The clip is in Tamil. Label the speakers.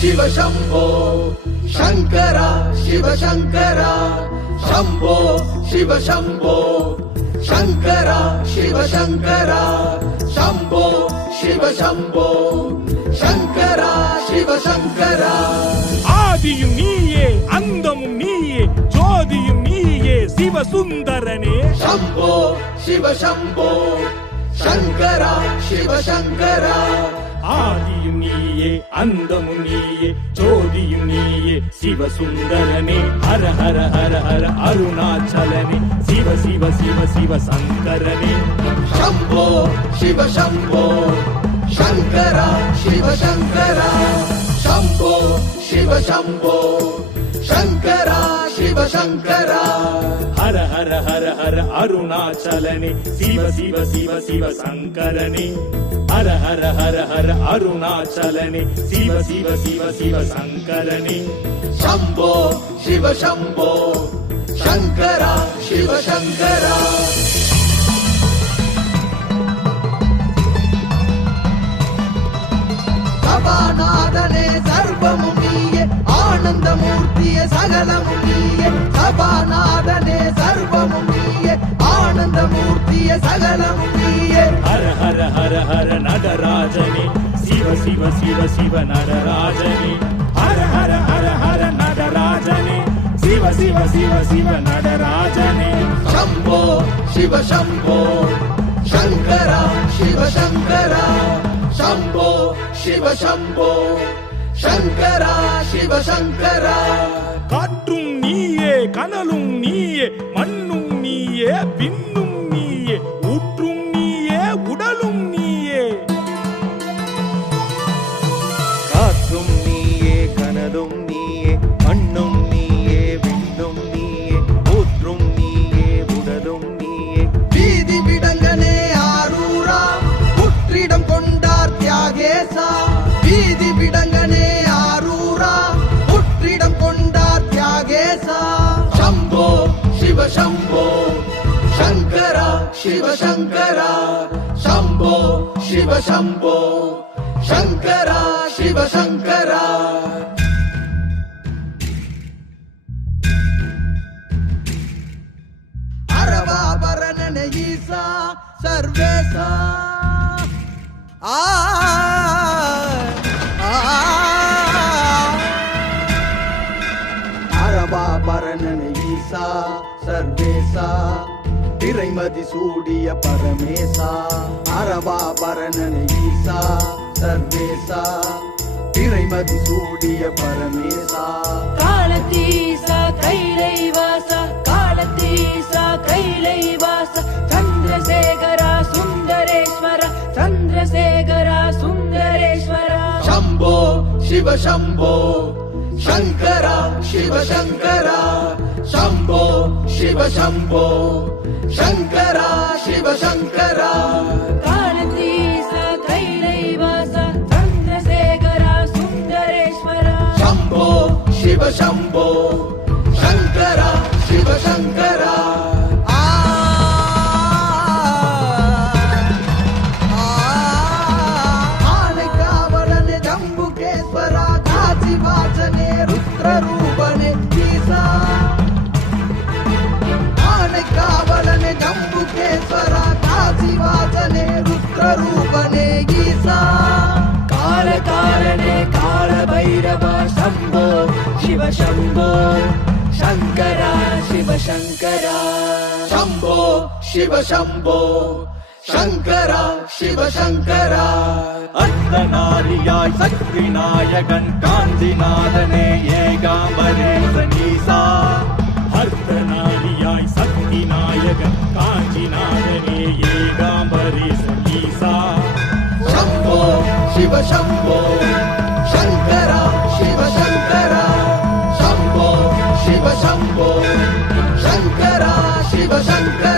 Speaker 1: शिव शम्भो शङ्करा शिव शङ्करा
Speaker 2: शम्भो
Speaker 1: शिव शम्भो शङ्करा शिव शङ्करा शम्भो शिव शम्भो शङ्करा शिव शङ्करा
Speaker 2: ஆதியும் நீயே அந்தமும் நீயே ஜோதியும் நீயே சிவசுந்தரனே
Speaker 1: சம்போ சிவ சம்போ சங்கரா சிவ சங்கரா
Speaker 2: ஆதியும் நீயே அந்தமும் நீயே ஜோதியும் நீயே சிவசுந்தரனே. ஹர ஹர ஹர ஹர அருணாச்சலனே. சிவ சிவ சிவ சிவ சங்கரனே.
Speaker 1: சம்போ சிவ சம்போ
Speaker 2: சங்கரா சிவ சங்கரா சம்போ சிவ சம்போ சங்கரா
Speaker 1: சிவ சங்கரா
Speaker 2: ஹர அருணாச்சலனே சிவ சிவ சிவ சிவ சங்கரனே. ஹர ஹர ஹர ஹர அருணாச்சலனே சிவ சிவ சிவ சிவ சங்கரனே.
Speaker 1: சம்போ சிவ சம்போ. சங்கரா சிவ சங்கரா. சபாநாதனே சர்வமும் ஆனந்தமூர்த்திய சகலமும் சபாநாதனே
Speaker 2: சிவ சிவ சிவ நடராஜனே. ஹர ஹர ஹர ஹர நடராஜனே. சிவ சிவ சிவ சிவ நடராஜனே.
Speaker 1: சம்போ சிவ சம்போ. சங்கரா சிவ சங்கரா. சம்போ சிவ சம்போ. சங்கரா சிவ சங்கரா.
Speaker 2: காற்றும் நீயே கனலும் நீயே மண்ணும் நீயே பின்னும்
Speaker 1: शिवशङ्करा शम्भो शिवशम्भो शङ्करा शिवशङ्करा अरवाभरणनयीसा सर्वेशा आ இறைமதி சூடிய பரமேசா அரபா பரணன ஈசா சர்வேசா. இறைமதி சூடிய பரமேசா.
Speaker 3: காலத்தீசா கைலைவாசா காலத்தீசா கைலைவாசா. சந்திரசேகரா சுந்தரேஸ்வரா சந்திரசேகரா சுந்தரேஸ்வரா.
Speaker 1: சம்போ சிவ சம்போ. शङ्करा
Speaker 3: शिव शङ्करा शम्भो शिव शम्भो शङ्करा शिव शङ्करा कालतीसा कैलैवासा चन्द्रशेखरा सुन्दरेश्वरा शम्भो
Speaker 1: शिव शम्भो शङ्करा शिव शङ्करा ఆలకావళని దంబుకేశ్వర కాశీవాసనే రుద్రరూ ரூபனே ஈசா
Speaker 3: காலகாரனே கால பைரவா சம்போ சிவ சம்போ சங்கரா சிவ சங்கரா
Speaker 2: சம்போ சக்தி நாயகன் காந்தி
Speaker 1: சிவ சம்போ. சங்கரா
Speaker 2: சிவ
Speaker 1: சங்கரா.
Speaker 2: சம்போ
Speaker 1: சிவ சம்போ. சங்கரா சிவ சங்கரா.